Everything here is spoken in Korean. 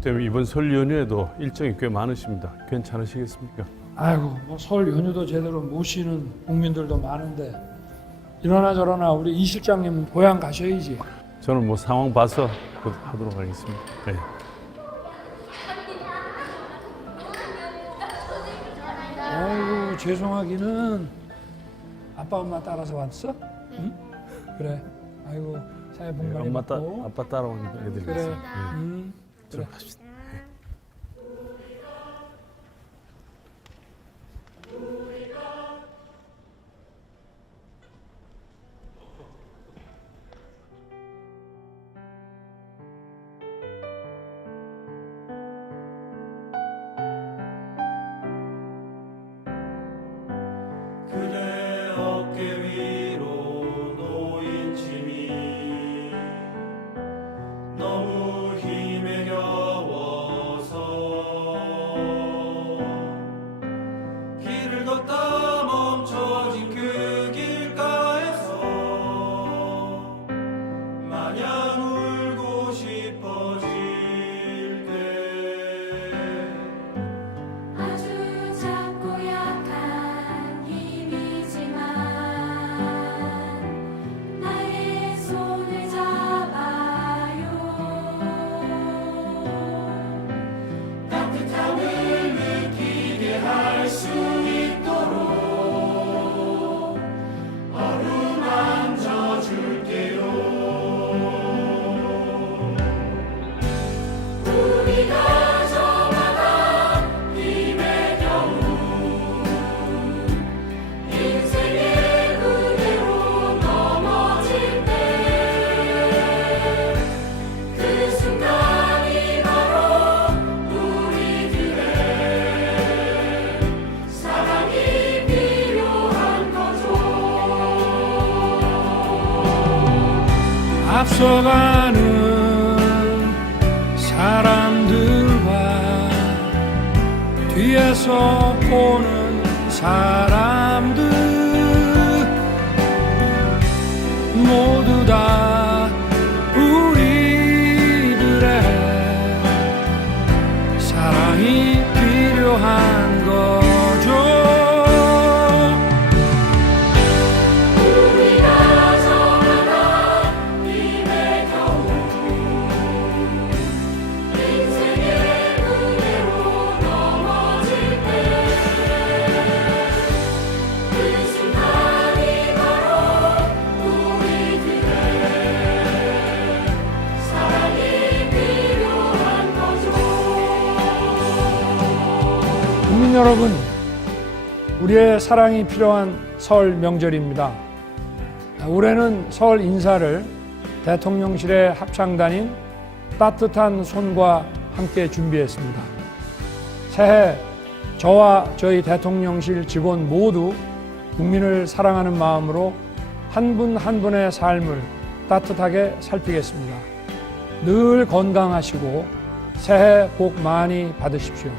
때문에 이번 설 연휴에도 일정이 꽤 많으십니다. 괜찮으시겠습니까? 아이고 뭐 설 연휴도 제대로 못 쉬는 국민들도 많은데 이러나 저러나 우리 이 실장님 고향 가셔야지. 저는 뭐 상황 봐서 곧 하도록 하겠습니다. 네. 아이고 죄송하기는 아빠 엄마 따라서 왔어? 응? 그래. 아이고 복 네, 많이 엄마 따. 아빠 따라오니까 애들이 그래. 있어요. 네. 음. 들어갑시다. 앞서가는 사람들과 뒤에서 보는 사람들 국민 여러분, 우리의 사랑이 필요한 설 명절입니다. 올해는 설 인사를 대통령실의 합창단인 따뜻한 손과 함께 준비했습니다. 새해 저와 저희 대통령실 직원 모두 국민을 사랑하는 마음으로 한 분한 분의 삶을 따뜻하게 살피겠습니다. 늘 건강하시고 새해 복 많이 받으십시오.